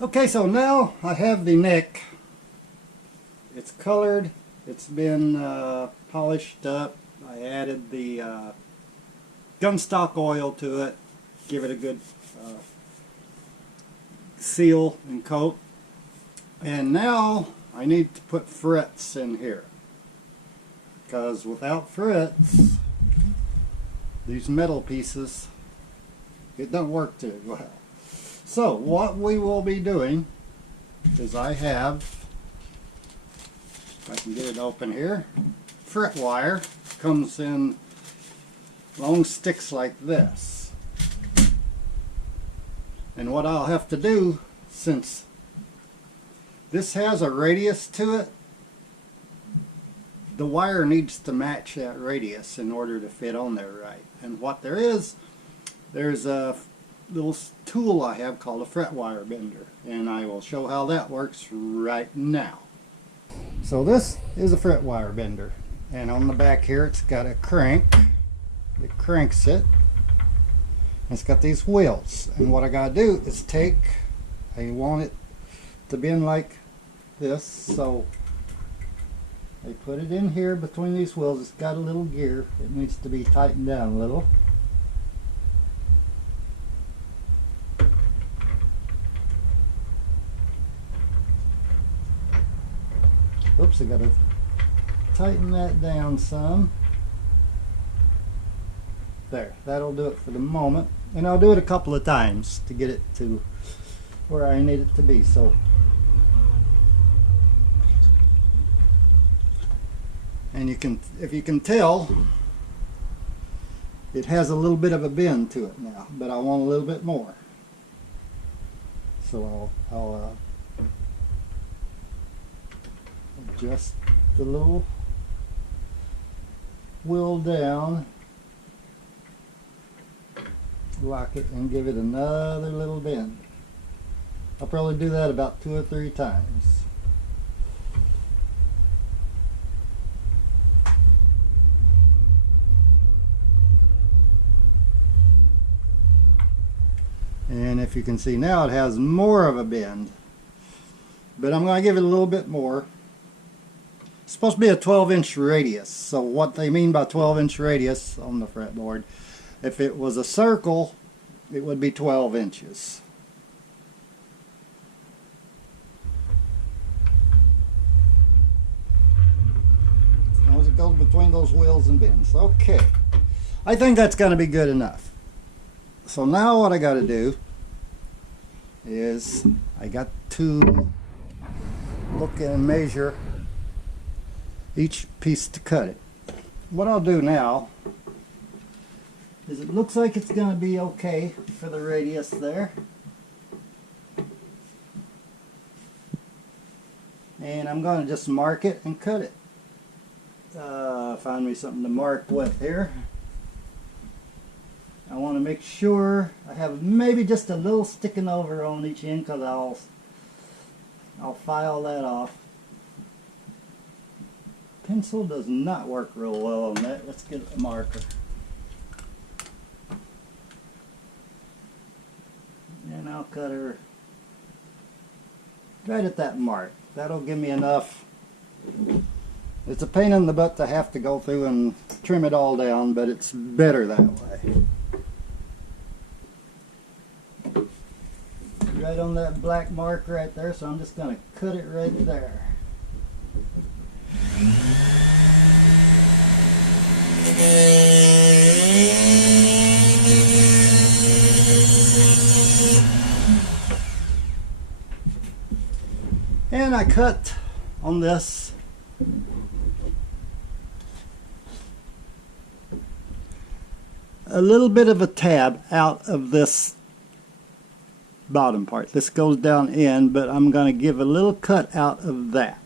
Okay, so now I have the neck. It's colored. It's been polished up. I added the gunstock oil to it. Give it a good seal and coat. And now I need to put frets in here. Because without frets, these metal pieces, it don't work too well. So what we will be doing is I have, if I can get it open here, fret wire comes in long sticks like this. And what I'll have to do, since this has a radius to it, the wire needs to match that radius in order to fit on there right. And what there is, there's a little tool I have called a fret wire bender, and I will show how that works right now. So this is a fret wire bender, and on the back here it's got a crank that cranks it. It's got these wheels, and what I gotta do is I want it to bend like this, so I put it in here between these wheels. It's got a little gear. It needs to be tightened down a little. Oops, I gotta tighten that down some. There, that'll do it for the moment. And I'll do it a couple of times to get it to where I need it to be. So, and if you can tell, it has a little bit of a bend to it now, but I want a little bit more. So I'll adjust the little wheel down, lock it, and give it another little bend. I'll probably do that about 2 or 3 times. And if you can see now, it has more of a bend, but I'm going to give it a little bit more. It's supposed to be a 12-inch radius. So what they mean by 12-inch radius on the fretboard, if it was a circle, it would be 12 inches. As long as it goes between those wheels and bends. Okay, I think that's going to be good enough. So now what I got to do is I got to look and measure each piece to cut it. What I'll do now is, it looks like it's going to be okay for the radius there. And I'm going to just mark it and cut it. Find me something to mark with here. I want to make sure I have maybe just a little sticking over on each end, because I'll file that off. Pencil does not work real well on that. Let's get a marker. And I'll cut her right at that mark. That'll give me enough. It's a pain in the butt to have to go through and trim it all down, but it's better that way. Right on that black mark right there, so I'm just going to cut it right there. And I cut on this a little bit of a tab out of this bottom part. This goes down in, but I'm going to give a little cut out of that.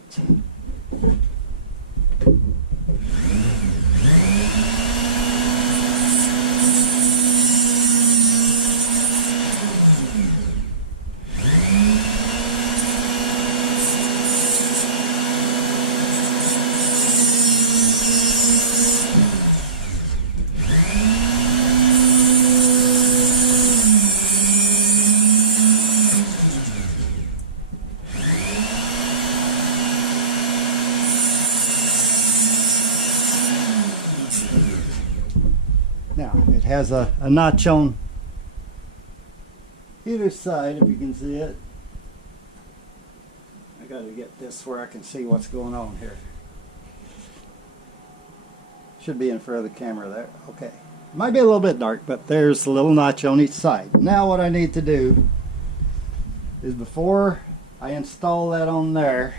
Now, it has a notch on either side, if you can see it. I gotta get this where I can see what's going on here. Should be in front of the camera there. Okay. Might be a little bit dark, but there's a little notch on each side. Now what I need to do is, before I install that on there,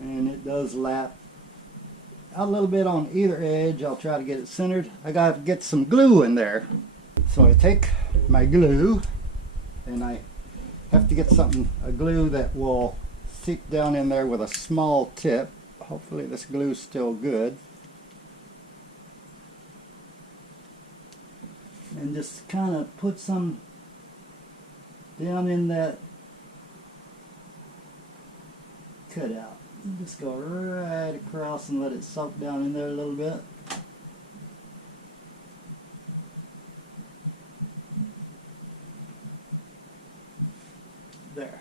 and it does lap out a little bit on either edge, I'll try to get it centered. I gotta get some glue in there. So I take my glue, and I have to get a glue that will seep down in there with a small tip. Hopefully this glue's still good. And just kind of put some down in that cutout. Just go right across and let it soak down in there a little bit. There.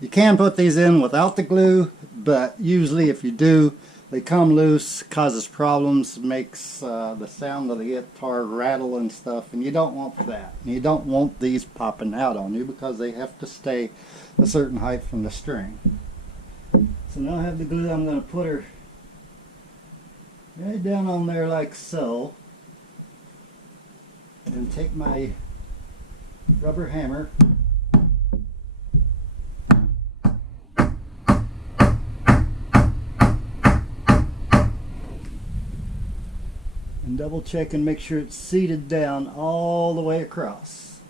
You can put these in without the glue, but usually if you do, they come loose, causes problems, makes the sound of the guitar rattle and stuff, and you don't want that. You don't want these popping out on you because they have to stay a certain height from the string. So now I have the glue. I'm going to put her right down on there like so, and take my rubber hammer and double check and make sure it's seated down all the way across.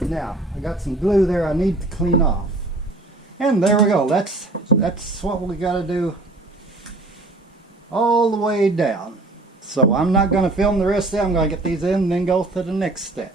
Now I got some glue there I need to clean off, and there we go. That's what we got to do all the way down. So I'm not going to film the rest of it. I'm going to get these in and then go to the next step.